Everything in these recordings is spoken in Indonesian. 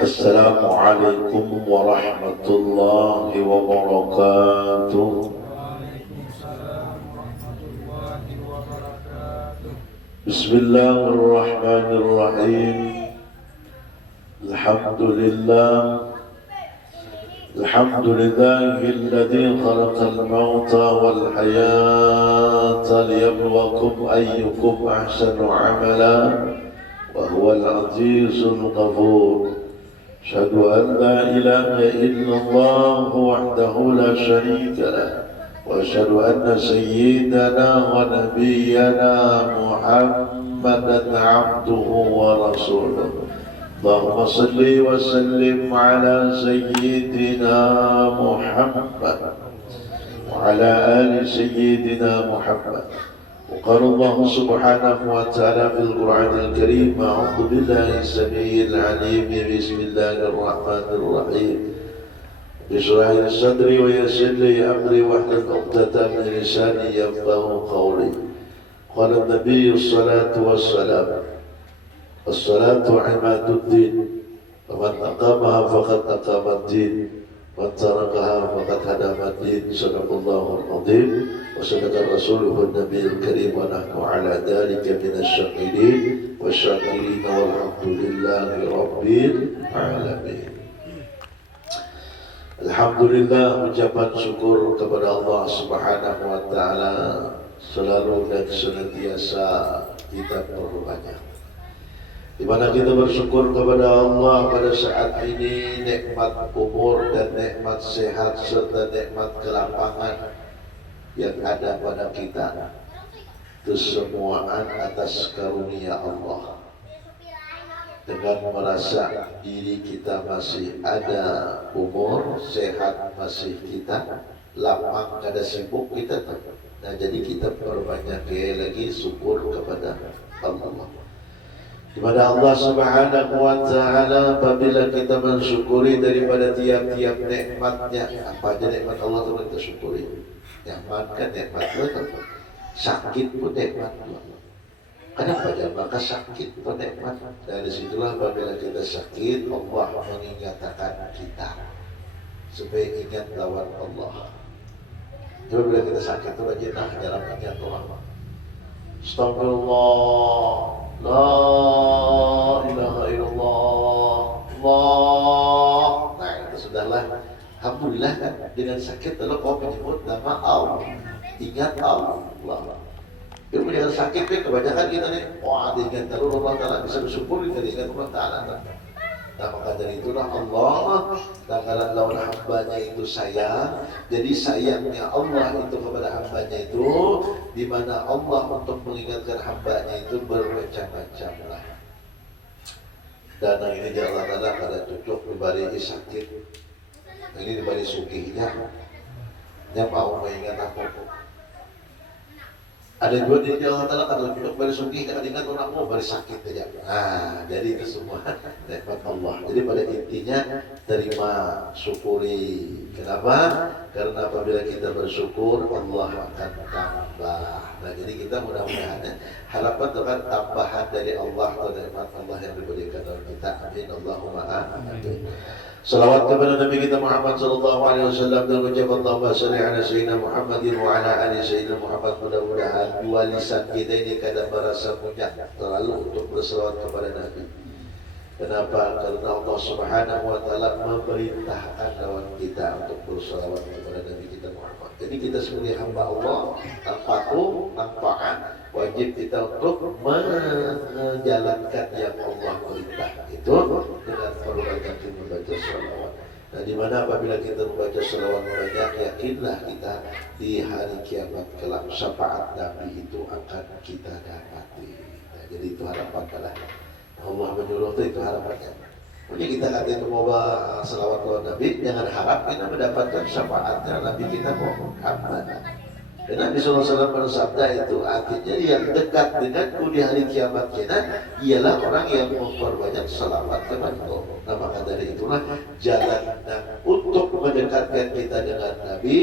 السلام عليكم ورحمة الله وبركاته. بسم الله الرحمن الرحيم. الحمد لله الذي خلق الموت والحياة ليبلوكم أيكم أحسن عملا وهو العزيز الغفور. أشهد أن لا إله إلا الله وحده لا شريك له، وأشهد أن سيدنا ونبينا محمدا عبده ورسوله. اللهم صل وسلم على سيدنا محمد وعلى آل سيدنا محمد. وقال الله سبحانه وتعالى في القرآن الكريم: أعوذ بالله السميع العليم بسم الله الرحمن الرحيم. اشرح لي صدري ويسر لي أمري واحلل عقدة من لساني يفقهوا قولي. قال النبي الصلاة والسلام: الصلاة عماد الدين، فمن أقامها فقد أقام الدين، ومن تركها فقد هدم الدين. صدق الله العظيم وصدق رسوله النبي الكريم، ونحن على ذلك من الشاهدين والشاكرين والحمد لله رب العالمين. Alhamdulillah, ucapan syukur kepada Allah Subhanahu wa taala selalu dan senantiasa kita perbanyak. Di mana kita bersyukur kepada Allah pada saat ini nikmat umur dan nikmat sehat serta nikmat kelapangan yang ada pada kita. Kesemuaan atas karunia Allah. Dengan merasa diri kita masih ada umur, sehat masih kita, lapang kada sibuk kita. Nah, jadi kita perbanyak lagi syukur kepada Allah. Di mana Allah Subhanahu wa taala apabila kita mensyukuri daripada tiap-tiap nikmatnya, apa aja nikmat Allah itu kita syukuri. Yang makan nikmat Allah, sakit pun nikmat Allah. Kenapa jangan maka sakit pun nikmat? Dari situlah apabila kita sakit, Allah mengingatkan kita supaya ingat lawan Allah. Apabila kita sakit itu rajin dalam ingat Allah. Astagfirullah, la ilaha illallah, Allah. Nah, itu sudahlah. Alhamdulillah kan dengan sakit lalu kau menyebut nama Allah, ingat Allah. Dia punya sakit kan kebanyakan kita nih, wah dengan terus Allah Ta'ala bisa bersyukur dengan Allah Ta'ala. Nah, maka dari itulah Allah dan lawan hambanya itu sayang. Jadi sayangnya Allah itu kepada hambanya itu, di mana Allah untuk mengingatkan hambanya itu bermacam-macam lah. Dan ini Allah Ta'ala kada cocok diberi sakit, ini diberi sugihnya, yang mau mengingat aku. Ada dua di Allah Ta'ala kalau duduk beri sugih, jangan ingat orang mau beri sakit saja. Nah, jadi itu semua nikmat Allah. Jadi pada intinya terima, syukuri. Kenapa? Karena apabila kita bersyukur, Allah akan tambah. Nah, jadi kita mudah-mudahan harapan dengan tambahan dari Allah atau nikmat Allah yang diberikan kepada kita. Amin. Allahumma amin. Salawat kepada Nabi kita Muhammad sallallahu alaihi wasallam dan ucapan Allahumma shalli ala sayyidina Muhammadin wa ala ali sayyidina Muhammad. Mudah-mudahan dua lisan kita ini kadang merasa mudah terlalu untuk berselawat kepada Nabi. Kenapa? Karena Allah Subhanahu wa taala memerintahkan lawan kita untuk berselawat kepada Nabi kita Muhammad. Jadi kita sebagai hamba Allah tanpa wajib kita untuk menjalankan yang Allah perintahkan itu dengan perbanyak membaca sholawat. Nah, di mana apabila kita membaca sholawat banyak, yakinlah kita di hari kiamat kelak syafaat Nabi itu akan kita dapati. Nah, jadi itu harapan adalah Allah menyuruh itu harapannya. Jadi kita kata itu mau selawat kepada Nabi, jangan harap kita mendapatkan syafaatnya Nabi kita Muhammad. Dan Nabi SAW bersabda itu artinya yang dekat denganku di hari kiamat kita ialah orang yang memperbanyak salawat kepada Allah. Nah, maka dari itulah jalan untuk mendekatkan kita dengan Nabi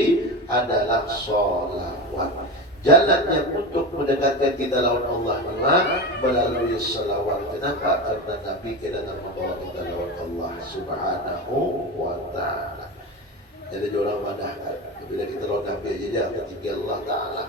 adalah sholawat. Jalan yang untuk mendekatkan kita lawan Allah adalah melalui salawat. Kenapa? Karena Nabi kita membawa kita lawan Allah. Allah Subhanahu wa Ta'ala. Jadi orang padahkan bila kita lawan Nabi aja ketika Allah Ta'ala,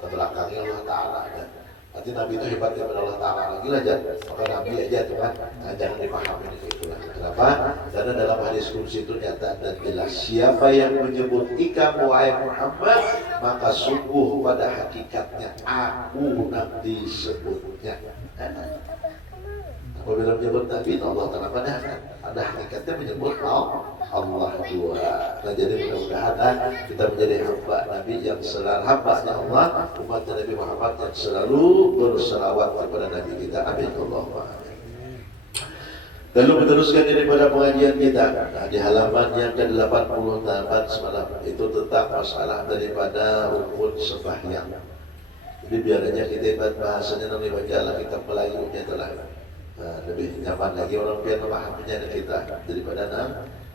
terbelakangnya Allah Ta'ala kan. Arti Nabi itu hebat daripada Allah Ta'ala lagi lah, maka Nabi aja tuh kan, jangan dipahami itulah. Kenapa? Karena dalam hadis kursi itu nyata dan jelas, siapa yang menyebut ikam wahai Muhammad, maka sungguh pada hakikatnya aku nanti sebutnya. Apabila menyebut Nabi, Allah Ta'ala pada hakikatnya menyebut Allah dua. Nah jadi mudah-mudahan kita menjadi hamba Nabi yang selalu hambanya Allah, umat Nabi Muhammad yang selalu berselawat kepada Nabi kita. Amin Allahumma amin. Lalu meneruskan daripada pengajian kita, nah, di halaman yang ke-88 semalam itu tentang masalah daripada rukun sembahyang. Jadi biar aja kita bahasanya nanti bacalah kitab Melayunya telah. Nah, lebih nyaman lagi orang biar memahaminya kita daripada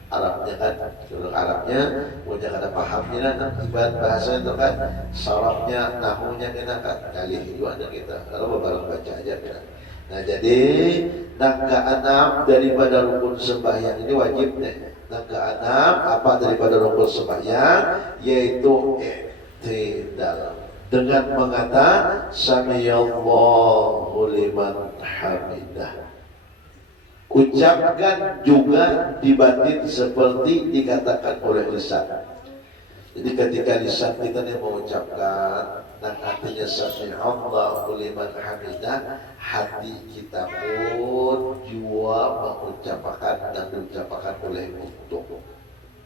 Arabnya kan, orang Arabnya punya kada pahamnya ibarat bahasa itu kan, sarafnya, nahunya kita kan, kali juga ada kita, kalau barang baca aja kita. Nah jadi nangka enam daripada rukun sembahyang ini wajib deh. Nangka enam apa daripada rukun sembahyang, yaitu i'tidal dengan mengata Samiyallahu liman hamidah. Ucapkan juga di batin seperti dikatakan oleh lisan. Jadi ketika lisan kita yang mengucapkan dan hatinya Samiyallahu liman hamidah, hati kita pun juga mengucapkan dan diucapkan oleh untung.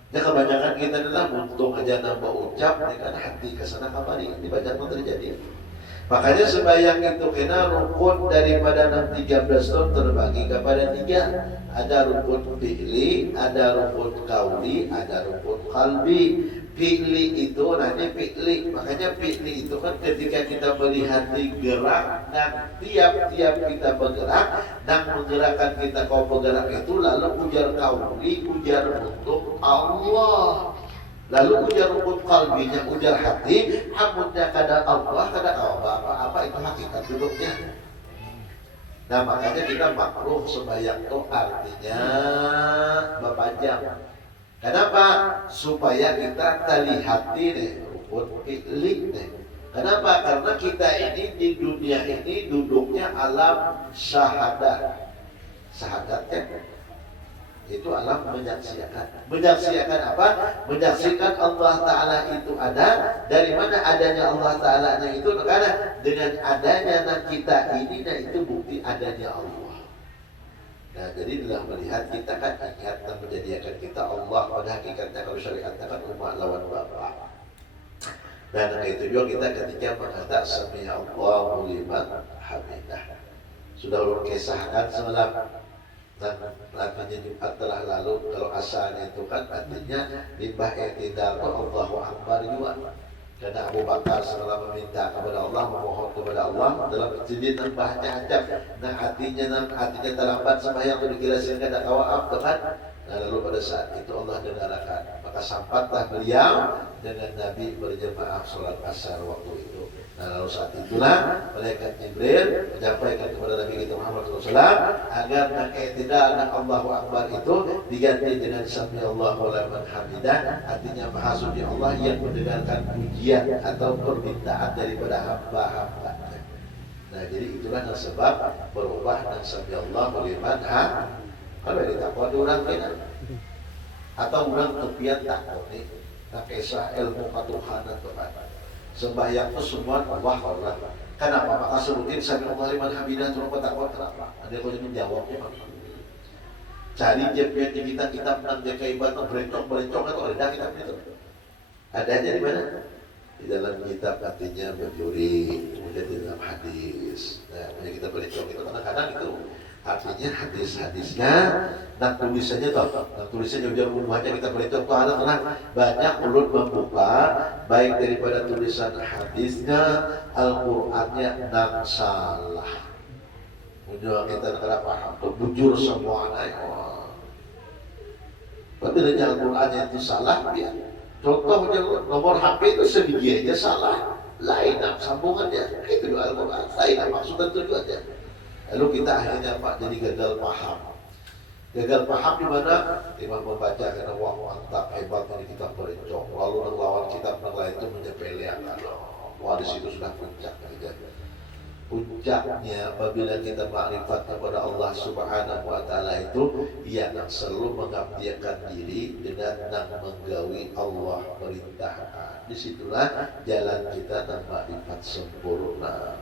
Ya kebanyakan kita adalah untung aja nambah ucap, ya kan hati kesana kemari, ini banyak yang terjadi. Makanya sembahyang itu kena rukun daripada 13 tahun terbagi kepada 3. Ada rukun fi'li, ada rukun qauli, ada rukun qalbi. Fi'li itu nanti fi'li, makanya fi'li itu kan ketika kita melihat gerak dan tiap-tiap kita bergerak dan menggerakkan kita kau bergerak itu, lalu ujar qauli, ujar untuk Allah. Lalu ujar rukun qalbinya, ujar hati, amunnya kada Allah, kada apa itu hakikat duduknya. Nah makanya kita makruh sembahyang itu artinya berpanjang. Kenapa? Supaya kita tali hati nih, rukun fi'li nih. Kenapa? Karena kita ini di dunia ini duduknya alam syahadat. Syahadatnya itu alam menyaksikan. Menyaksikan apa? Menyaksikan Allah Ta'ala itu ada. Dari mana adanya Allah Ta'ala itu? Karena dengan adanya kita ini, nah itu bukti adanya Allah. Nah jadi dalam melihat kita kan ingat dan menjadikan kita Allah, pada hakikatnya kalau syariatnya kan umat lawan bapak. Dan itu juga kita ketika mengatakan Samiyallahu liman hamidah. Sudah ulun kisahkan semalam. Dan artinya Jumat telah lalu, kalau asalnya itu kan artinya limbah i'tidal itu Allahu Akbar juga. Karena Abu Bakar setelah meminta kepada Allah, memohon kepada Allah dalam jadi nambahnya ajab. Nah artinya terlambat sembahyang itu dikira sehingga ada kawaaf kan. Nah lalu pada saat itu Allah dengarkan, maka sampailah beliau dengan Nabi berjemaah sholat asar waktu itu. Nah lalu saat itulah malaikat Jibril menyampaikan kepada Nabi kita Muhammad SAW agar tidak Allahu Akbar itu diganti dengan Samiyallahu liman hamidah, artinya Maha Suci Allah yang mendengarkan pujian atau permintaan daripada hamba-hamba. Nah jadi itulah sebab berubah dan Samiyallahu liman hamidah. Kalau ditakwa orang kena atau orang tepian takut nih, nah kisah ilmu ketuhanan kepada sembahyang itu semua Allah. Kenapa? Maka sebutin Samiyallahu liman hamidah terus takut kenapa? Ada yang menjawabnya apa? Cari jepian di kita menang jaga ibadah berencong atau ada kitab itu? Adanya di mana? Di dalam kitab artinya berjuri, kemudian di dalam hadis. Nah, kita berencong itu kadang-kadang itu artinya hadis-hadisnya dan tulisannya tulisannya ujar umumnya kita berencong tuh ada banyak ulun membuka baik daripada tulisan hadisnya, Al-Qur'annya dan salah. Ujar kita kada paham, bujur semua anak. Padahal Al-Qur'annya itu salah ya. Contohnya nomor HP itu sebiji aja salah, lain sambungannya itu Al-Qur'an, lain maksudnya tujuannya. Lalu kita akhirnya Pak jadi gagal paham. Gagal paham di mana imam membaca karena wah mantap hebat ini kitab berencong, lalu melawan kitab yang lain itu menyepelekan. Wah di situ sudah puncak gitu. Puncaknya apabila kita makrifat kepada Allah Subhanahu wa taala itu ia akan selalu mengabdikan diri dengan menggawi Allah perintahkan. Disitulah jalan kita dan makrifat sempurna.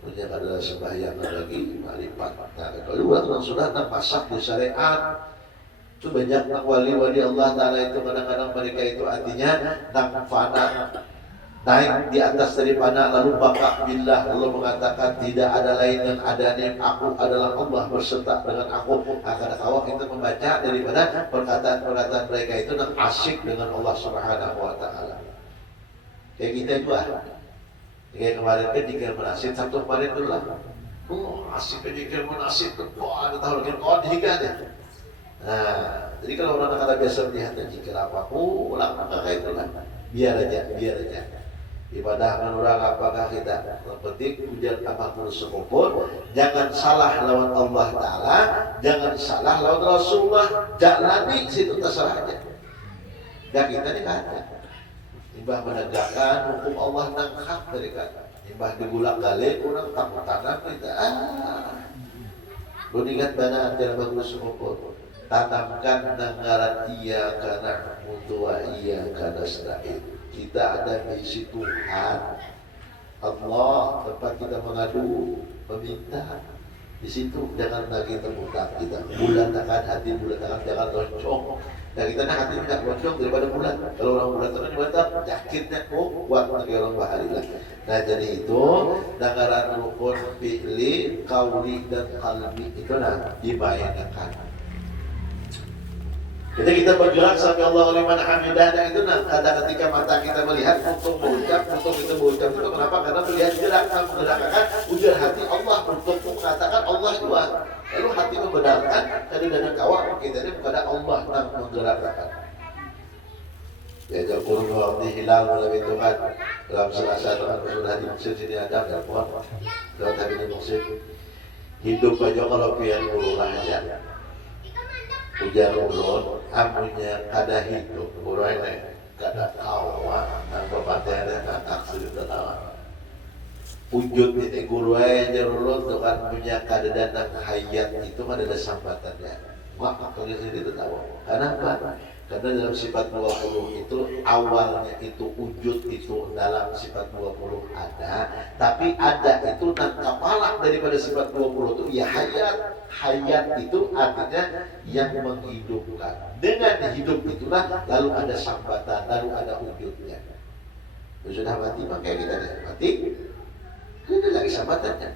Punya adalah sembahyang lagi makrifat. Nah, kalau orang sudah masak di syariat itu banyak wali-wali Allah taala itu kadang-kadang mereka itu artinya fana naik di atas daripada lalu baka billah, lalu mengatakan tidak ada lain yang adanya aku adalah Allah berserta dengan aku. Akan awak kita membaca daripada perkataan-perkataan mereka itu dan asyik dengan Allah Subhanahu wa taala. Kayak kita itu kayak kemarin kan dikir menasib satu kemarin dulu lah. Asyik dikir menasib tuh ada tahu lagi kau dihingga. Nah, jadi kalau orang kata biasa melihat jikir apa ulang kayak itu lah. Biar aja. Ibadah kan orang apakah kita yang penting ujar apapun sekupur, jangan salah lawan Allah Ta'ala, jangan salah lawan Rasulullah, jalani situ terserah aja. Dan kita ini kan imbah menegakkan hukum Allah nangkap dari kata imbah digulak gale kurang takut tanam kita lu ingat mana antara bagus sekupur tanamkan nangaran iya karena mutua iya karena selain kita ada misi Tuhan Allah tempat kita mengadu meminta di situ jangan lagi terbuka kita bulatkan hati bulatkan jangan loncong dan kita nak hati tidak loncong daripada bulat kalau orang bulat itu mantap yakinnya kuat bagi orang bahari lah. Nah jadi itu nagaran rukun fi'li qauli dan qalbi itu nah dibayangkan. Jadi kita bergerak sampai Allah liman hamidah itu nah ada ketika mata kita melihat untuk mengucap itu kenapa? Karena melihat gerak menggerakkan ujar hati Allah untuk mengatakan Allah juga. Lalu hati membenarkan dari dana kawak kita ini kepada Allah yang menggerakkan. Ya jauh waktu hilang melalui Tuhan dalam selasa Tuhan sudah dimaksud sini ada dalam dalam tadi dimaksud hidup aja kalau pian ulah aja. Ujar ulun amunya kada hidup urang kada kawa nang babatene nak aksir tanawa wujud ini guru aja ulun tuh kan punya kada datang hayat itu kan ada sambatannya maka kalau sini itu tahu kenapa karena dalam sifat 20 itu awalnya itu wujud itu dalam sifat 20 ada tapi ada itu dan kepala daripada sifat 20 itu ya hayat itu artinya yang menghidupkan dengan hidup itulah lalu ada sambatan lalu ada wujudnya sudah mati makanya kita mati ada lagi sambatannya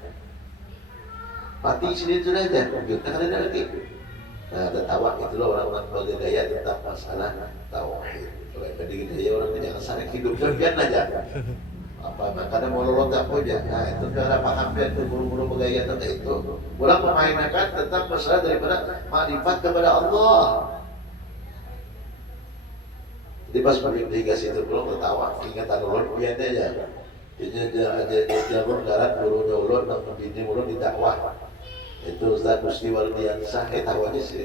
mati sini sudah aja wujudnya kan ada lagi. Nah, tertawa itulah orang-orang bergaya tentang masalah tauhid. Jadi gaya orang jangan saling hidup biar aja. Apa makanya mau lolot apa aja. Nah, itu cara paham biar tuh buru-buru bergaya tentang itu. Ulang memainkan tentang masalah daripada makrifat kepada Allah. Jadi pas berindikasi itu belum tertawa, ingatan ulun biar aja. Ini aja jalur garat gurunya ulun dan pembini ulun di dakwah. Itu Ustaz Musti Waldiansah tahunya sih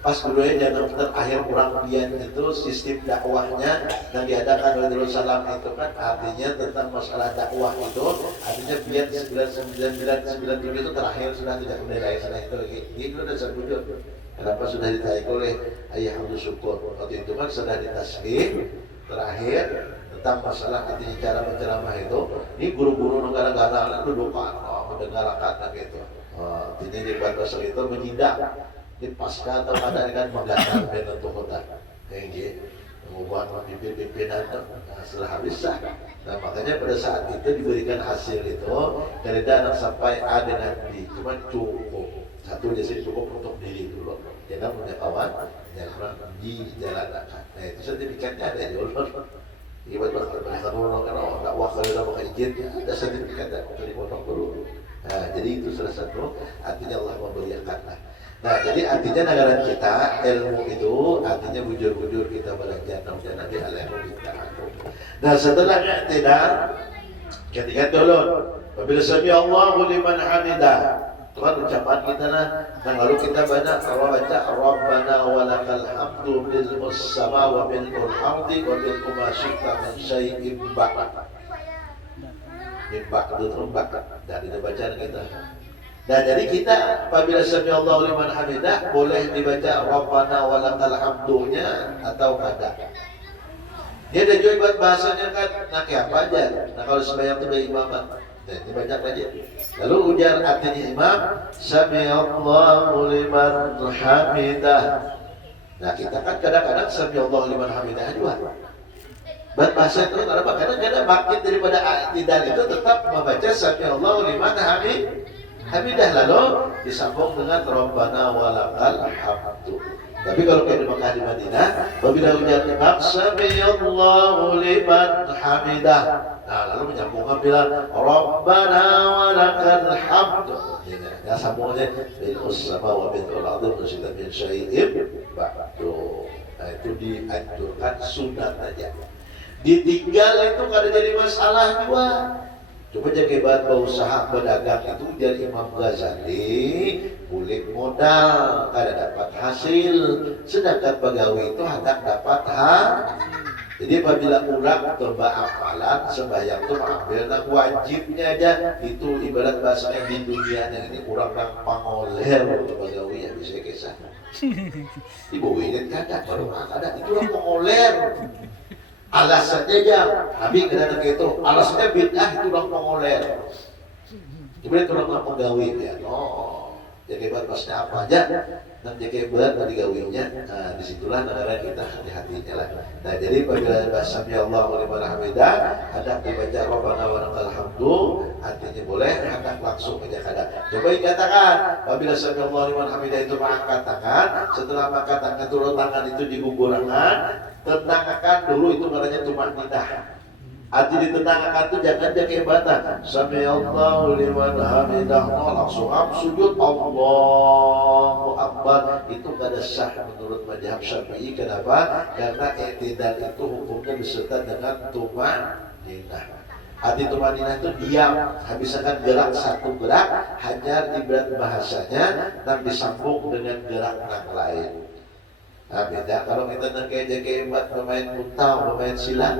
pas dulunya jangan terakhir kurang pian itu sistem dakwahnya yang diadakan oleh Rasulullah SAW itu kan artinya tentang masalah dakwah itu artinya pian 9997 itu terakhir sudah tidak menilai sana itu lagi itu sudah sebujur kenapa sudah ditarik oleh Ayah Abdul Syukur waktu itu kan sudah ditasbih terakhir tentang masalah artinya cara menceramah itu ini guru-guru negara-negara dudukan mendengarkan gitu. Jadi di bahasa itu menyidak di pasca atau kadang kan menggantar dengan kota kayak gitu mengubah pimpinan setelah habis sah. Nah makanya pada saat itu diberikan hasil itu dari dana sampai A dengan B cuma cukup satu jadi cukup untuk diri dulu jangan punya kawan jangan dijalankan. Nah itu sertifikatnya ada di ulun ibarat kalau dakwah kalau udah pakai izin ada sertifikatnya dari potong dulu. Nah, jadi itu salah satu artinya Allah memuliakan. Nah, jadi artinya negara kita ilmu itu artinya bujur-bujur kita belajar dan nanti ilmu kita. Nah, setelah i'tidal ketika dulu apabila sami Allahu liman hamidah Itu kan ucapan kita nah. Lalu kita baca Rabbana walakal hamdu bil sama wa bil ardi wa bil kumasyita min syai'in ba'd. Min ba'd itu ba'd dari bacaan kita. Nah, jadi kita apabila sami Allahu liman hamidah boleh dibaca Rabbana walakal hamdunya atau kada. Dia ada juga buat bahasanya kan, nah kayak apa aja. Nah kalau sembahyang itu dari imam, nah dibaca aja. Lalu ujar artinya imam, sami Allahu liman hamidah. Nah kita kan kadang-kadang sami Allahu liman hamidah juga. Buat bahasa itu kenapa? Karena kadang bangkit daripada tidak itu tetap membaca sami Allahu liman hamidah, lalu disambung dengan Rabbana walakal hamdu. Tapi kalau kayak di Mekah di Madinah, apabila ujar imam sami Allahu liman hamidah, nah lalu menyambungkan bilang Rabbana walakal hamdu. Nah sambungnya bil sama wa bil ardi masyita min syai'in ba'du. Nah itu dianjurkan sunat aja. Ditinggal itu kada jadi masalah juga. Coba jaga buat berusaha berdagang itu dari Imam Ghazali kulit modal kada dapat hasil, sedangkan pegawai itu hendak dapat Jadi apabila orang coba apalan sembahyang itu ambil nak wajibnya aja itu ibarat bahasanya di dunia yang ini orang pangoler pegawai yang bisa kisah. Ibu ini kada baru kada itu orang pangoler. Alasannya ya, tapi kadang itu alasannya bid'ah itu orang pengoler. Kemudian orang pegawai ya, jadi buat pasnya apa aja, dan jadi buat dari gawinya. Nah, disitulah negara kita hati-hatinya lah. Nah, jadi apabila bahasa Allah liman hamidah, hendak dibaca Rabbana wa lakal hamdu, artinya boleh, hendak langsung aja kadang. Coba dikatakan, apabila sami Allah liman hamidah itu mengangkat tangan, setelah mengangkat tangan turun tangan itu digugurkan. Tenangkan dulu itu namanya tumakninah. Arti ditenangkan itu jangan jaga batas. Sami Allahu liman hamidah langsung sujud Allahu Akbar itu kada sah menurut mazhab Syafi'i. Kenapa? Karena i'tidal itu hukumnya beserta dengan tumakninah. Arti tumakninah itu diam, habiskan gerak satu gerak hanya ibarat bahasanya dan disambung dengan gerak yang lain. Nah beda kalau kita nak kayak buat pemain puntau, pemain silat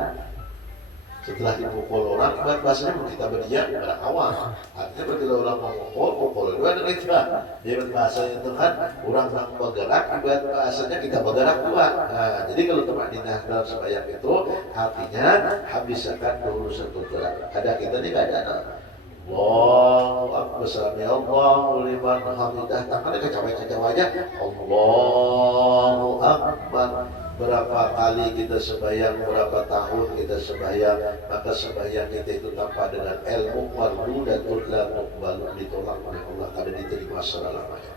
setelah dipukul orang, buat bahasanya kita berdiam pada awal. Artinya ketika orang pukul dua dan kita dia bahasanya itu kan orang bergerak, buat bahasanya kita bergerak dua. Nah jadi kalau tumakninah dalam sembahyang itu artinya habiskan dulu satu gerak. Ada kita ni ada Allahu Akbar sami Allahu liman hamidah tangannya kecawai-kecawainya Allahu Akbar. Berapa kali kita sembahyang, berapa tahun kita sembahyang, maka sembahyang kita itu tanpa dengan ilmu fardu dan la tuqbalu ditolak oleh Allah, kada diterima selamanya.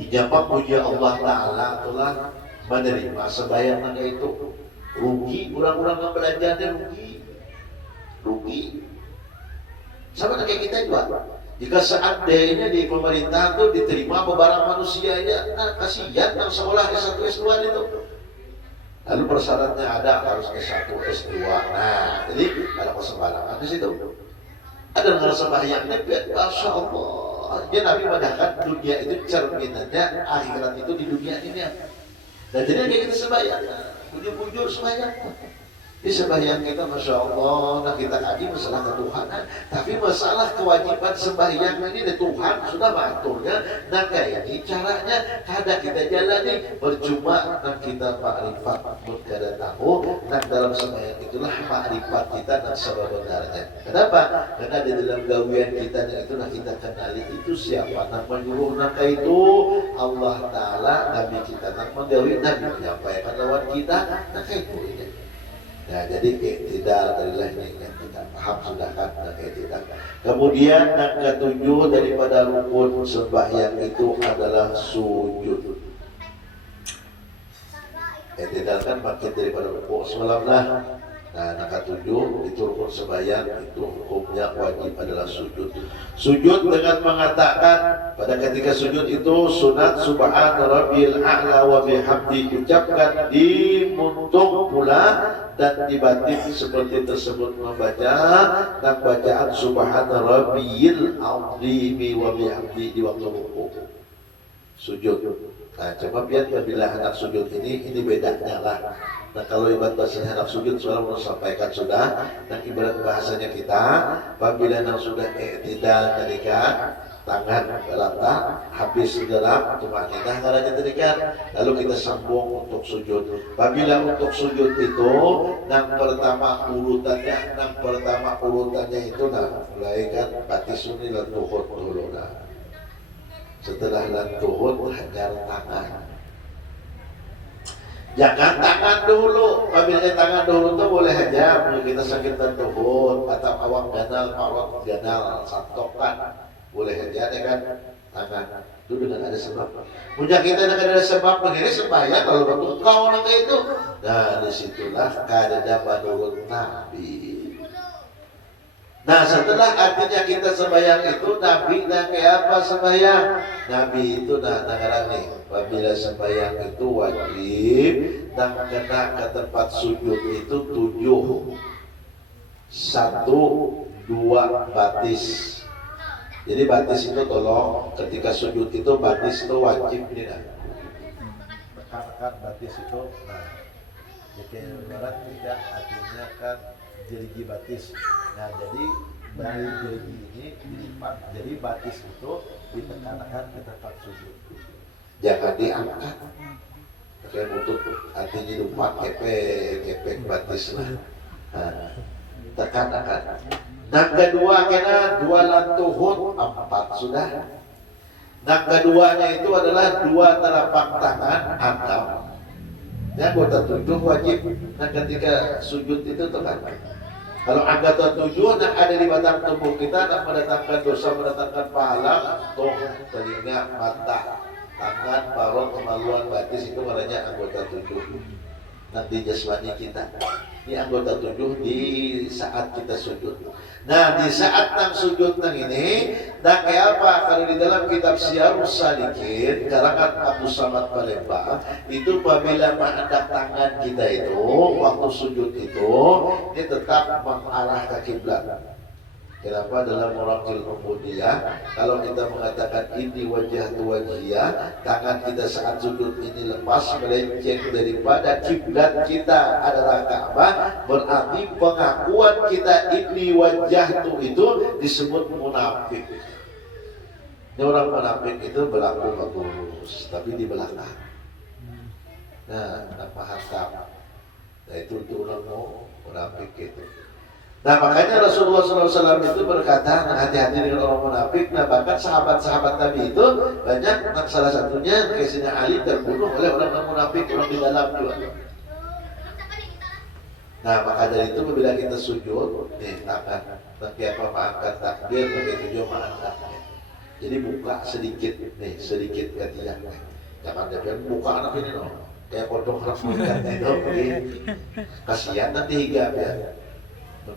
Ijabah puji Allah Ta'ala telah menerima sembahyang itu. Rugi orang-orang yang belajarnya rugi. Sama kayak kita juga. Jika seandainya di pemerintahan itu diterima beberapa manusianya, nah kasihan yang sekolah S1, S2 itu. Lalu persyaratnya ada harus S1, S2. Nah, jadi ada persembarangan di situ. Ada dengan sembahyangnya, Masya Allah. Dia Nabi mengatakan dunia itu cerminannya, akhirat itu di dunia ini. Dan jadi kayak kita sembahyang, bujur-bujur sembahyang. Di sembahyang kita Masya Allah, nah kita kaji masalah ketuhanan, tapi masalah kewajiban sembahyang ini di Tuhan sudah mengaturnya. Nah kayak ini caranya kada kita jalani percuma dan kita makrifat pun kada tahu. Nah dalam sembahyang itulah makrifat kita dan sebenarnya. Kenapa? Karena di dalam gawian kita dan itu nah kita kenali itu siapa. Nah menyuruh naka itu Allah Ta'ala, Nabi kita nak menggawi, Nabi menyampaikan lawan kita. Nah kayak itu ini. Ya, jadi tidak adalah yang kita paham sudah kan tidak. Kemudian yang ketujuh daripada rukun sembahyang itu adalah sujud. Tidak kan makin daripada rukun semalamlah Nah, nakatujuh itu rukun sembahyang, itu hukumnya wajib adalah sujud. Sujud dengan mengatakan pada ketika sujud itu sunat subhana rabbil a'la wa bihamdi ucapkan di muntung pula dan di batin seperti tersebut membaca dan bacaan subhana rabbil azimi wa bihamdi di waktu rukuk sujud. Nah, coba lihat bila anak sujud ini bedanya lah. Nah, kalau ibarat bahasanya anak sujud, sudah mau sampaikan sudah. Dan ibarat bahasanya kita, apabila anak sudah tidak terikat, tangan berletak, habis segera tumaninah caranya terikat, lalu kita sambung untuk sujud. Apabila untuk sujud itu, yang pertama urutannya itu, nah, mulai kan batisuni lantuhut dulu, nah. Setelah lantuhut hajar tangan. Jangan tangan dulu. Apabila tangan dulu itu boleh aja. Kita sakit lantuhut atau awak ganal, parot ganal, santokan, boleh aja dengan tangan. Itu dengan ada sebab. Punya kita dengan ada sebab begini sembahyang kalau betul kau orang itu. Nah, disitulah keadaan menurut Nabi. Nah, setelah artinya kita sembahyang itu, Nabi kayak apa sembahyang? Nabi itu sekarang nih, apabila sembahyang itu wajib dan kena ke tempat sujud itu 7, 1, 2 batis. Jadi batis itu tolong ketika sujud itu batis itu wajib ini nah. Rekan batis itu, nah, jadi barat tidak artinya kan jerigi batis. Nah, jadi dari jerigi ini dilipat, jadi batis itu ditekankan ke tempat sujud. Jangan diangkat. Pakai lutut artinya lupa kepek batis lah. Nah, tekankan. Nah, kedua kena 2 lantuhut 4 sudah. Nah, keduanya itu adalah 2 telapak tangan atau yang anggota 7 wajib. Nah, ketika sujud itu tekan. Kalau anggota 7 yang ada di batang tubuh kita yang mendatangkan dosa, mendatangkan pahala, telinga, mata, tangan, parut, kemaluan, batis itu namanya anggota 7. Nanti jasmani kita. Ini anggota 7 di saat kita sujud. Nah, di saat nang sujud nang ini, nah kayak apa? Kalau di dalam kitab Syarus Salikin, karangan Abu Samad Palembang, itu apabila menghadap tangan kita itu, waktu sujud itu, ini tetap mengarah ke kiblat. Kenapa dalam Murakil Ubudiyah kalau kita mengatakan ini wajah tu wajiyah, tangan kita saat sujud ini lepas melenceng daripada kiblat kita adalah Ka'bah, berarti pengakuan kita ini wajah tu itu disebut munafik. Ini orang munafik itu berlaku bagus, tapi di belakang. Nah, apa harta? Nah, itu orang mau munafik itu. Nah, makanya Rasulullah SAW itu berkata, nah, hati-hati dengan orang munafik. Nah, bahkan sahabat-sahabat Nabi itu banyak, nah, salah satunya Sayyidina Ali terbunuh oleh orang munafik, orang di dalam juga. Nah, maka dari itu bila kita sujud, nih tangan, setiap angkat takbir, begitu juga mengangkatnya. Jadi buka sedikit, nih sedikit ketiaknya. Jangan dia buka anak ini loh, kayak kodok rambutnya itu, kasihan nanti hingga ya.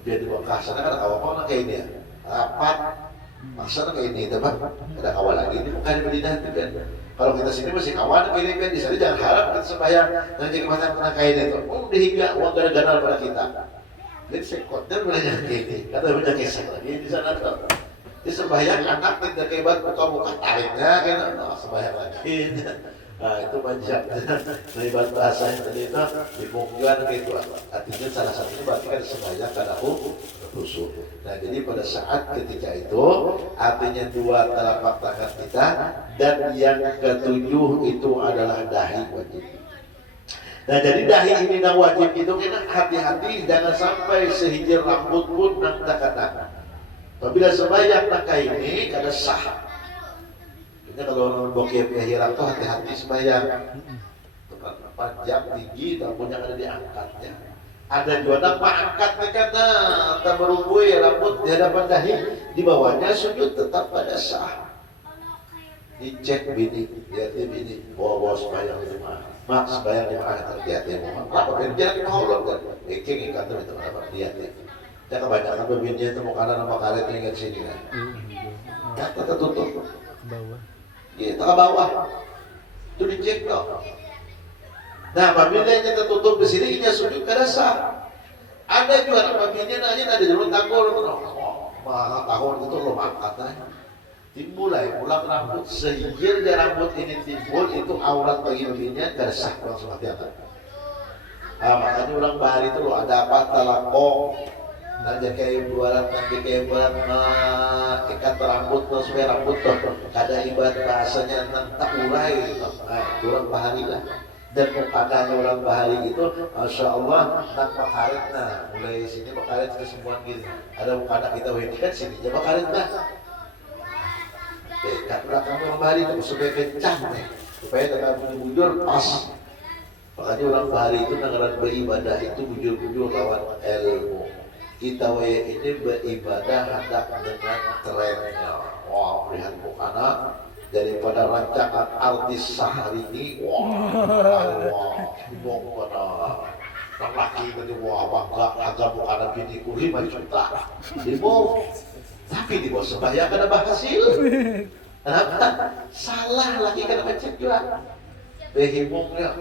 Biar di bawah sana kan ada kawan kayak ini ya, rapat, maksudnya kayak ini, teman, ada kawan lagi ini bukan di Medina itu kan. Kalau kita sini masih kawan kayak ini kan, di sana jangan harap kita sembahyang dan jika masa kena kayak ini tuh, dihingga uang gara-gara pada kita. Jadi sekotnya banyak kayak ini, kata banyak kisah lagi di sana tuh. Di sembahyang anak tidak kebat muka tariknya kan, sembahyang lagi. Nah, itu banyak melibat bahasanya tadi itu dibungkukan gitu. Artinya salah satunya berarti kan sembahyang karena khusyuk. Nah, jadi pada saat ketika itu artinya 2 telapak tangan kita dan yang ketujuh itu adalah dahi wajib. Nah, jadi dahi ini yang wajib itu kena hati-hati jangan sampai sehingga rambut pun nang takatan. Apabila sembahyang nak ini kada sah. Kalau orang bokehnya hirap tuh hati-hati sembahyang. Panjang tinggi, rambutnya ada diangkatnya. Ada juga angkat karena tak berubah rambut di hadapan dahi, di bawahnya sujud tetap pada sah. dicek bini, lihat bini, bawa sembahyang itu mah, mak sembahyang di mana lihat mau, apa kerja di Allah kan, king ikan itu apa lihat ya kebanyakan bininya itu mau kanan sama karet yang sini kan, kata tertutup, bawah. Iya, ke bawah, itu dicek loh. Nah, apabila ini tertutup di sini, ini sujud ke dasar. Ada juga apabila nanya ada jalur tanggul, mahal tahun itu lo angkat aja. Dimulai pulang rambut sehingga rambut ini timbul itu aurat bagi baginya dasar langsung hati-hati. Makanya ulang bahari itu lo ada apa talakong, nanti kayak buaran ikat rambut tuh supaya rambut tuh kada ibarat bahasanya tak urai, ulang bahari lah. Dan mukadanya ulang bahari itu, masya Allah, nak pakaret nah, mulai sini pakaret ke semua gini. Ada mukada kita ini kan sini, ya pakaret nah. Dekat belakang ulang bahari itu supaya kencang nih, supaya tetap bujur pas. Makanya ulang bahari itu negara beribadah itu bujur-bujur lawan ilmu. Kita ini beribadah hendak dengan trennya. Wah, lihat mukana. Daripada rancangan artis sehari ini, wah, pada laki tadi wah bangga agak bukan biniku 5 juta, tapi di bawah sembahyang kada berhasil. Kenapa? Salah lagi kada macet juga. Behimungnya,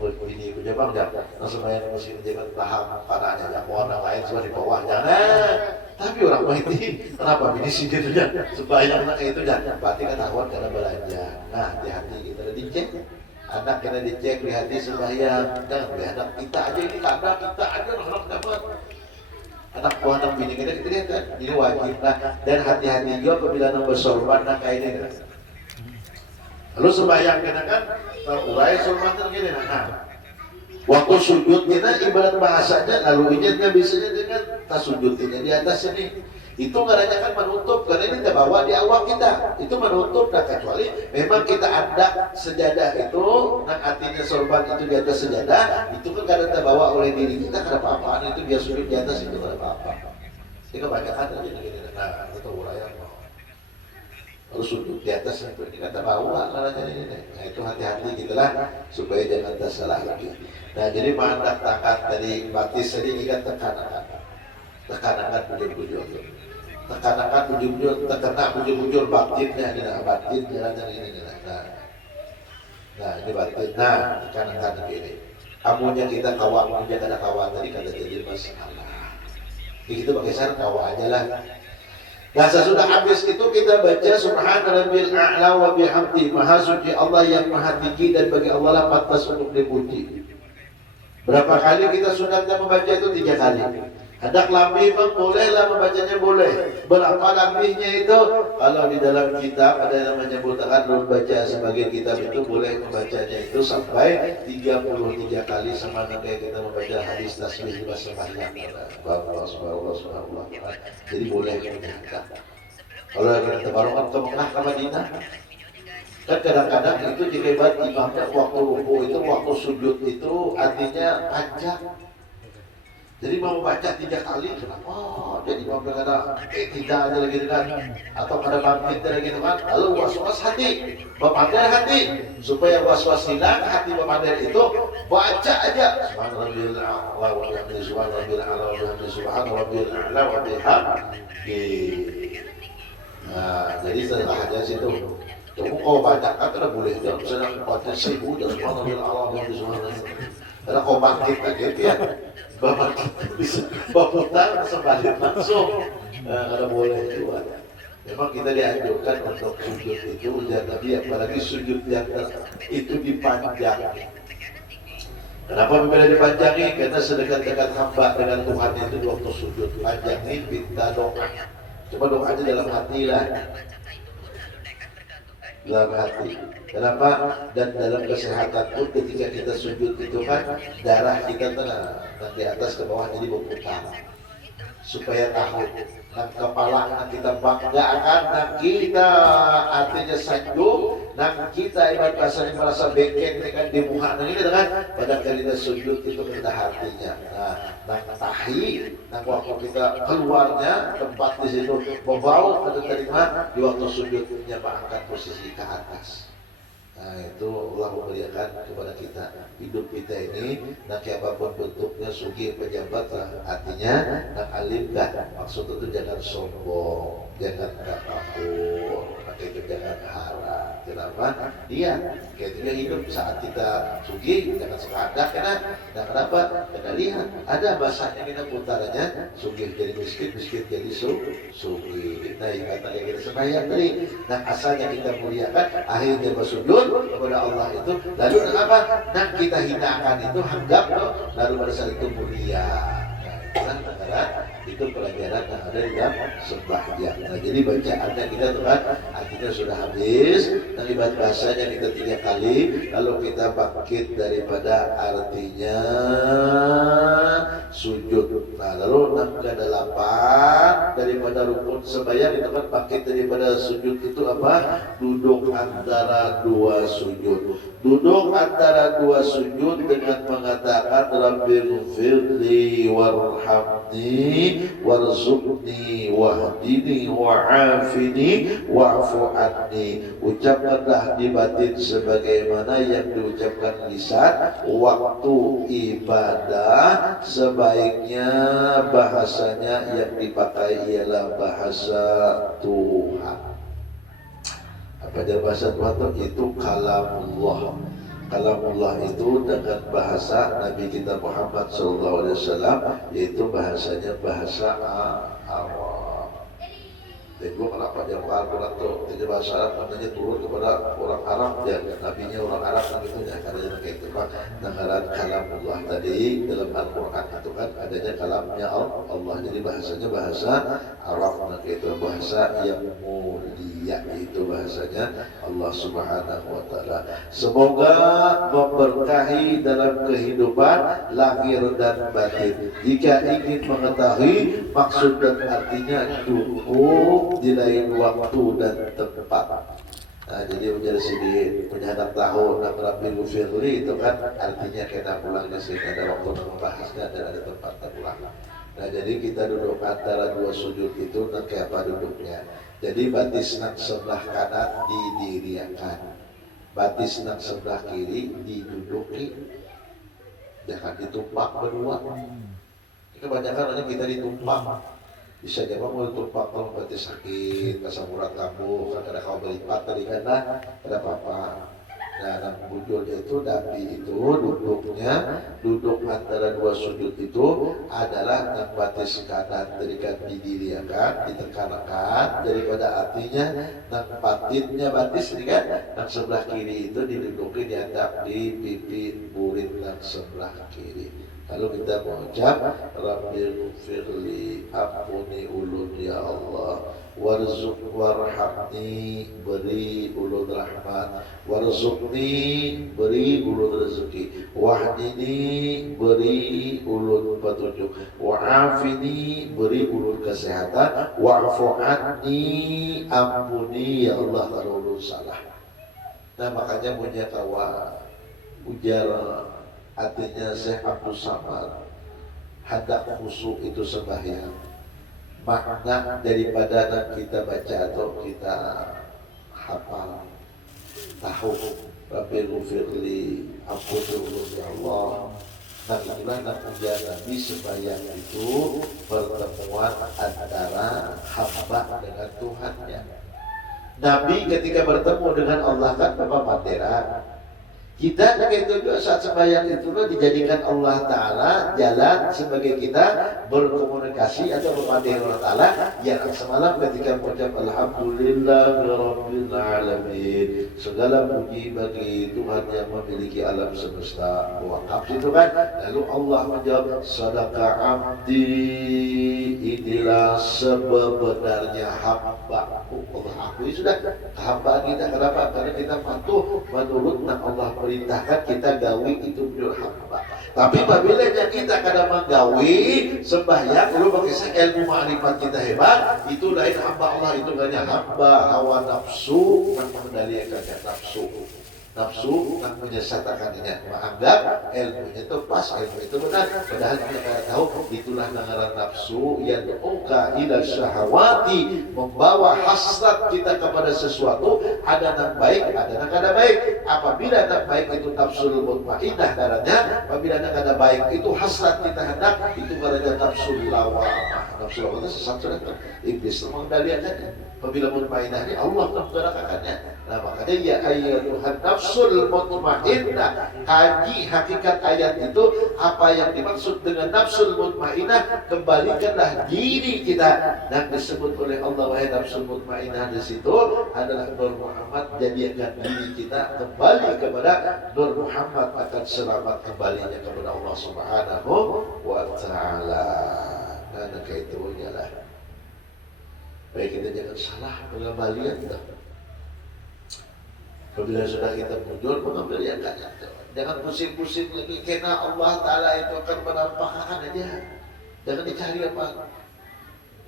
bini ku Jepang jangan, sembahyang mesin jangan paham panahnya, yang orang lain cuma di bawah jangan. Tapi orang ini kenapa bini sini itu jangan sembahyang anak itu jangan, berarti ketahuan karena belanja. Nah, hati-hati kita dicek, anak kena dicek di hati sembahyang, jangan anak kita aja ini kada kita aja anak dapat. Anak buah anak bini kita lihat kan, ini wajib lah. Dan hati-hati juga apabila nak bersorban nak kayak ini. Lalu sembahyang kita kan, urai sorban terkini nah. Waktu sujud kita ibarat bahasanya, lalu ingatnya biasanya dengan tasujudnya di atas ini. Itu karena kan menutup, karena ini terbawa di awal kita. Itu menutup, dan kecuali memang kita ada sejadah itu, dan artinya sorban itu di atas sejadah, itu kan karena terbawa oleh diri kita, karena apa-apaan itu biar sujud di atas itu karena apa-apa. Ini kebanyakan aja begini, nah itu uraian. Lalu sujud di atas itu kita bawa karena ini. Nah itu hati-hati gitulah supaya jangan tersalah lagi. Nah jadi mandak takat tadi batis tadi ikan tekanan bujur-bujur, tekanan bujur-bujur, terkena bujur-bujur batinnya ini. Nah ini batin. Nah tekanan begini. Amunya kita kawat, amunya kada kawat tadi kada jadi masalah. Begitu pakai saran kawat aja lah. Nah sesudah habis itu kita baca Subhana Rabbil A'la wa bihamdi, Maha suci Allah yang maha tinggi dan bagi Allah lah pantas untuk dipuji. Berapa kali kita sunatnya membaca itu? 3 kali. Hendak lebih pun bolehlah membacanya boleh. Berapa lebihnya itu? Kalau di dalam kitab ada yang menyebutkan membaca sebagai kitab itu boleh membacanya itu sampai 33 kali sama kayak kita membaca hadis tasbih sembahyang. Subhanallah. Jadi boleh kita. Kalau kita tabarukan ke Mekah ke Madinah, kan kadang-kadang itu dihebat imamnya waktu ruku itu, waktu sujud itu artinya panjang. Jadi mau baca 3 kali, kenapa? Jadi mau berkata, tidak ada lagi dengan, atau ada bangkit lagi dengan, lalu was-was hati, berpandai hati, supaya was-was hilang, hati berpandai itu, baca aja. Subhanallah wa bihamdihi, subhanallah wa bihamdihi, subhanallah wa bihamdihi. Nah, jadi setelahnya situ. Cuma kau baca kan tidak boleh, jangan sedang baca 1000, jangan subhanallah wa bihamdihi, subhanallah. Karena kau bangkit lagi ya. Bapak kita bisa berputar sebalik langsung, kalau boleh juga. Memang kita dianjurkan untuk sujud itu dan Nabi apalagi sujud yang itu dipanjang. Kenapa berbeda dipanjangi? Karena sedekat-dekat hamba dengan Tuhan itu waktu sujud panjangi minta doa. Coba doanya dalam hati lah, dalam hati. Kenapa? Dan dalam kesehatan pun ketika kita sujud itu kan darah kita tenang di atas ke bawah jadi berputar supaya tahu dan kepala kita banggakan dan kita artinya sanjung Nang kita ibarat bahasanya merasa bengkek dengan di muka nang ini kan pada kali kita sujud itu kita hatinya. Nah, nang tahi, nang waktu kita keluarnya tempat di situ membau atau terima di waktu sujudnya mengangkat posisi ke atas. Nah itu Allah memberikan kepada kita hidup kita ini nak apapun bentuknya sugi pejabat lah artinya nak alim dah maksud itu jangan sombong jangan takabur itu jangan harap kenapa dia ketika hidup saat kita sugi jangan sekadar karena kenapa karena lihat ada bahasanya kita putaranya sugi jadi miskin miskin jadi sugi nah kata yang kita sembahyang tadi nah asalnya kita muliakan akhirnya bersujud kepada Allah itu lalu apa nak kita hinakan itu anggap lalu pada saat itu mulia nah negara itu pelajaran yang ada di dalam sembahyang nah jadi bacaannya kita tuh kan artinya sudah habis dan ibarat bahasanya kita 3 kali lalu kita bangkit daripada artinya sujud nah lalu 6 ke 8 daripada rukun sembahyang itu kan bangkit daripada sujud itu apa duduk antara 2 sujud duduk antara 2 sujud dengan mengatakan Rabbighfirli warhamni warzuqni wahdini wa'afini wa'fu anni ucapkanlah di batin sebagaimana yang diucapkan lisan waktu ibadah sebaiknya bahasanya yang dipakai ialah bahasa Tuhan apa dia bahasa Tuhan itu kalamullah kalamullah itu dengan bahasa Nabi kita Muhammad SAW yaitu bahasanya bahasa Arab jadi gua kenapa dia Al-Quran tuh jadi bahasa Arab namanya turun kepada orang Arab ya nabinya orang Arab kan gitu ya karena kayak itu kan dengaran kalamullah tadi dalam Al-Quran itu kan adanya kalamnya Allah jadi bahasanya bahasa Arab nah itu bahasa yang mulia itu bahasanya Allah Subhanahu wa taala semoga memberkahi dalam kehidupan lahir dan batin jika ingin mengetahui maksud dan artinya cukup di lain waktu dan tempat. Nah, jadi menjadi sedih menyadap tahu nak Rabbighfirli itu kan artinya kita pulangnya sehingga ada waktu membahasnya dan ada tempatnya pulang. Nah jadi kita duduk antara 2 sujud itu nak kayak apa duduknya. Jadi batis nak sebelah kanan didiriakan, batis nak sebelah kiri diduduki, jangan ditumpak berdua. Kebanyakan orang kita ditumpak. Bisa jadi mau tumpak kalau berarti sakit, kesamuran kamu, kan ada kau berlipat tadi kan ada apa-apa. Nah, dan bujurnya itu Nabi itu duduk antara 2 sujud itu adalah dan batis kanan terikat didiriakan, ditekankan daripada artinya dan batinnya batis ini kan dan sebelah kiri itu diduduki diantap di pipi burit dan sebelah kiri. Lalu kita mengucap Rabbighfirli ampuni ulun ya Allah warzuq warhamni beri ulun rahmat warzuqni beri ulun rezeki wahdini beri ulun petunjuk wa'afini beri ulun kesehatan wa'fu anni ampuni ya Allah kalau ulun salah. Nah makanya punya kawan ujar artinya Syekh Abdul Samad hendak khusyuk itu sembahyang makna daripada kita baca atau kita hafal tahu Rabbighfirli ampuni ya Allah nah itulah namanya Nabi sembahyang itu pertemuan antara hamba dengan Tuhannya. Nabi ketika bertemu dengan Allah kan Bapak Mandera kita begitu juga saat sembahyang itu dijadikan Allah Ta'ala jalan sebagai kita berkomunikasi atau memanggil Allah Ta'ala yang semalam ketika mengucap Alhamdulillahirabbil alamin segala puji bagi Tuhan yang memiliki alam semesta wakaf itu kan lalu Allah menjawab sadaqa abdi inilah sebenarnya hambaku Allah Jadi sudah kehambaan kita. Kenapa? Karena kita patuh menurut yang Allah perintahkan, kita gawi itu benar hamba. Tapi apabila kita kadang menggawi sembahyang, belum pakai ilmu ma'rifat kita hebat, itu lain hamba Allah, itu hanya hamba hawa nafsu yang mengendalikan nafsu. Nafsu yang menyesatakannya, menganggap ilmunya itu pas, ilmu itu benar, padahal kita tidak tahu itulah ngaran nafsu yang uka ila syahawati, membawa hasrat kita kepada sesuatu, ada yang baik, ada yang kada baik. Apabila yang baik itu nafsul mutmainnah darahnya, apabila yang kada baik itu hasrat kita hendak, itu karena nafsul lawamah. Nafsul lawamah itu sesat sudah iblis mengendalikannya. Apabila mutmainnah ini Allah menggerakkannya. Nah makanya ya ayyatuhan nafsul mutmainnah, haji hakikat ayat itu apa yang dimaksud dengan nafsul mutmainnah, kembalikanlah diri kita. Dan disebut oleh Allah wahai nafsul mutmainnah di situ adalah Nur Muhammad, jadikan diri kita kembali kepada Nur Muhammad, akan selamat kembalinya kepada Allah Subhanahu wa taala. Nah kaitunya lah. Baik, kita jangan salah pengembalian dah. Apabila sudah kita mundur, pengembalian jangan pusing-pusing lagi, karena Allah Ta'ala itu akan menampakkan aja. Jangan dicari apa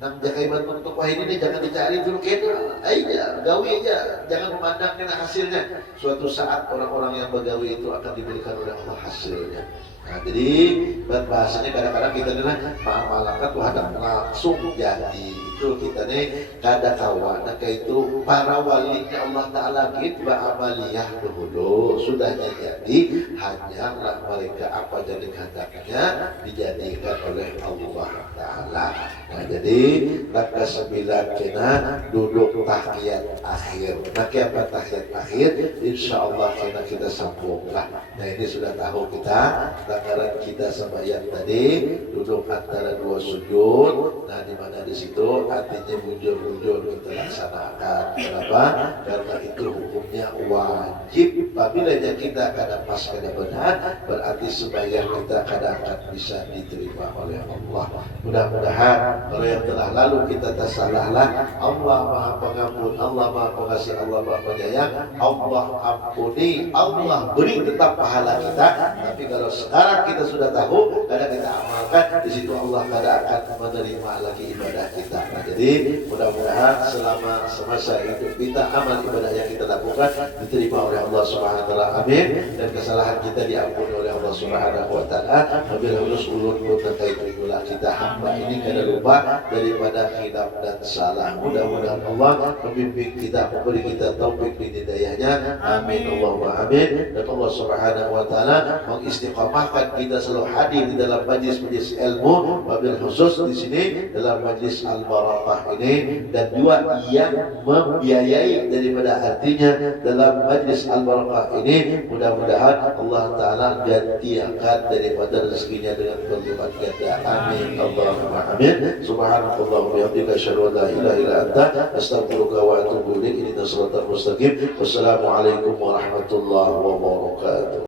nang jakai bantu untuk wahid ini, jangan dicari dulu kena aja, gawi aja, jangan memandang kena hasilnya. Suatu saat orang-orang yang bergawi itu akan diberikan oleh Allah hasilnya. Nah, jadi bahasanya kadang-kadang kita adalah ma'amalakan Tuhan langsung jadi. Itu kita nih kada kawan, nah itu para walinya Allah Ta'ala gitu amaliyah dahulu sudah jadi, hanyalah mereka apa jadi kehendaknya dijadikan oleh Allah Ta'ala. Nah jadi langkah 9 kena duduk tahiyat akhir. Nah apa tahiyat akhir? Insya Allah kena kita sambunglah. Nah ini sudah tahu kita langgaran kita sembahyang tadi, duduk antara dua sujud. Nah di mana di situ artinya bujur-bujur kita laksanakan. Kenapa? Karena itu hukumnya wajib. Apabila kita kadang pas kadang benar, berarti sembahyang kita kadang akan bisa diterima oleh Allah. Mudah-mudahan kalau yang telah lalu kita tersalahlah, Allah Maha Pengampun, Allah Maha Pengasih, Allah Maha Penyayang. Allah ampuni, Allah beri tetap pahala kita. Tapi kalau sekarang kita sudah tahu, kadang kita amalkan, di situ Allah kadang akan menerima lagi ibadah kita. Nah, jadi mudah-mudahan selama semasa hidup kita amal ibadah yang kita lakukan diterima oleh Allah Subhanahu wa taala. Amin. Dan kesalahan kita diampuni oleh Allah Subhanahu wa taala. Wabil hulus ulun terkait itulah kita hamba ini kada lupa daripada khilaf dan salah. Mudah-mudahan Allah membimbing kita, memberi kita taufik dan hidayahnya. Amin Allahumma amin. Dan Allah Subhanahu wa taala mengistiqamahkan kita selalu hadir di dalam majlis-majlis ilmu, wabil khusus di sini dalam majlis al-barakah ini, dan juga yang membiayai daripada artinya dalam majlis al-barakah ini. Mudah-mudahan Allah Ta'ala gantikan daripada rezekinya dengan berlipat ganda. Amin Allahumma amin. Subhanallah wa bihamdika asyhadu an la ilaha illa anta astaghfiruka wa atubu ilaik. Ihdinas siratal mustaqim. Wassalamualaikum warahmatullahi wabarakatuh.